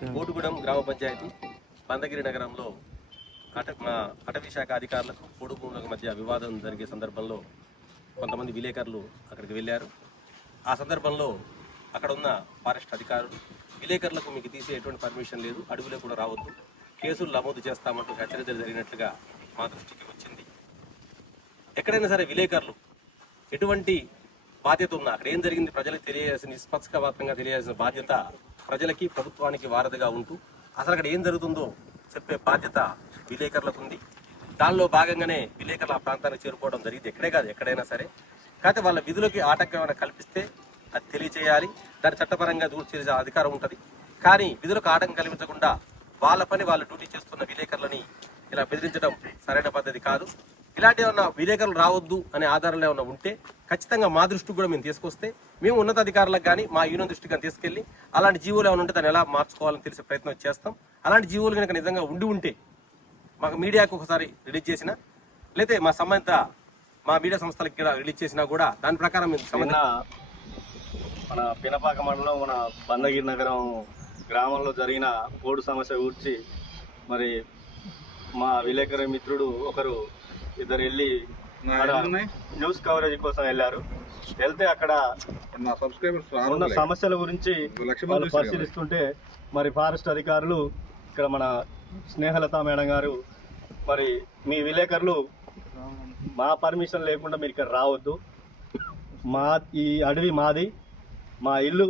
కోటుగూడెం గ్రామ పంచాయతీ బందగిరి నగరంలో అటవీ శాఖ అధికారులకు పోడు భూములకు మధ్య వివాదం జరిగే సందర్భంలో కొంతమంది విలేకరులు అక్కడికి వెళ్ళారు. ఆ సందర్భంలో అక్కడ ఉన్న ఫారెస్ట్ అధికారులు విలేకరులకు మీకు తీసే ఎటువంటి పర్మిషన్ లేదు, అడవిలో కూడా రావద్దు, కేసులు నమోదు చేస్తామంటూ హెచ్చరికలు జరిగినట్లుగా మా దృష్టికి వచ్చింది. ఎక్కడైనా సరే విలేకరులు ఎటువంటి బాధ్యత ఉన్నా అక్కడ ఏం జరిగింది ప్రజలకు తెలియాల్సిన నిష్పక్షపాతంగా తెలియాల్సిన బాధ్యత ప్రజలకి ప్రభుత్వానికి వారధిగా ఉంటూ అసలు అక్కడ ఏం జరుగుతుందో చెప్పే బాధ్యత విలేకరులకు ఉంది. దానిలో భాగంగానే విలేకరులు ఆ ప్రాంతానికి చేరుకోవడం జరిగింది. ఎక్కడే కాదు ఎక్కడైనా సరే, కాకపోతే వాళ్ళ విధులకి ఆటంకం ఏమైనా కల్పిస్తే అది తెలియచేయాలి, దాని చట్టపరంగా చేసే అధికారం ఉంటుంది. కానీ విధులకు ఆటంకం కల్పించకుండా వాళ్ళ పని వాళ్ళు డ్యూటీ చేస్తున్న విలేకరులని ఇలా బెదిరించడం సరైన పద్ధతి కాదు. ఇలాంటి ఏమన్నా విలేకరులు రావద్దు అనే ఆధారాలు ఏమన్నా ఉంటే ఖచ్చితంగా మా దృష్టికి కూడా మేము తీసుకొస్తే మేము ఉన్నతాధికారులకు కానీ మా యూనియన్ దృష్టికి కానీ తీసుకెళ్ళి అలాంటి జీవోలు ఏమైనా ఉంటే దాన్ని ఎలా మార్చుకోవాలని తెలిసే ప్రయత్నం చేస్తాం. అలాంటి జీవోలు కనుక నిజంగా ఉంటే మాకు మీడియాకు ఒకసారి రిలీజ్ చేసినా లేతే మా సంబంధిత మా మీడియా సంస్థలకి కూడా రిలీజ్ చేసినా కూడా దాని ప్రకారం మన పినపాక మండలం మన బందగిరి నగరం గ్రామంలో జరిగిన పోడు సమస్య గురించి మరి మా విలేకరు మిత్రుడు ఇద్దరు వెళ్ళి న్యూస్ కవరేజ్ కోసం వెళ్తే అక్కడ ఉన్న సమస్యల గురించి వాళ్ళు పరిశీలిస్తుంటే మరి ఫారెస్ట్ అధికారులు ఇక్కడ మన స్నేహలత మేడం గారు మరి మీ విలేకరులు మా పర్మిషన్ లేకుండా మీరు ఇక్కడ రావద్దు, ఈ అడవి మాది, మా ఇల్లు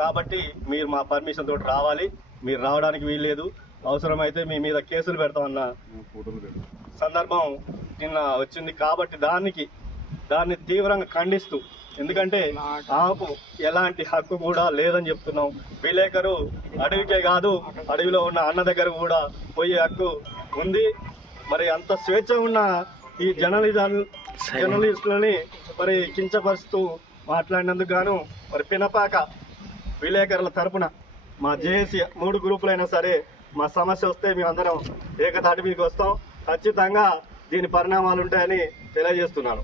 కాబట్టి మీరు మా పర్మిషన్ తోటి రావాలి, మీరు రావడానికి వీల్లేదు, అవసరమైతే మీ మీద కేసులు పెడతామన్న సందర్భం నిన్న వచ్చింది. కాబట్టి దాన్ని తీవ్రంగా ఖండిస్తూ, ఎందుకంటే ఆమెకు ఎలాంటి హక్కు కూడా లేదని చెప్తున్నాం. విలేకరు అడవికే కాదు అడవిలో ఉన్న అన్న దగ్గర కూడా పోయే హక్కు ఉంది. మరి అంత స్వేచ్ఛ ఉన్న ఈ జర్నలిస్టులని మరి కించపరుస్తూ మాట్లాడినందుకు గాను మరి పినపాక విలేకరుల తరపున మా జేఏసీ 3 గ్రూపులైనా సరే మా సమస్య వస్తే మేమందరం ఏకతాటి మీదకి వస్తాం. ఖచ్చితంగా దీని పరిణామాలు ఉంటాయని తెలియజేస్తున్నాను.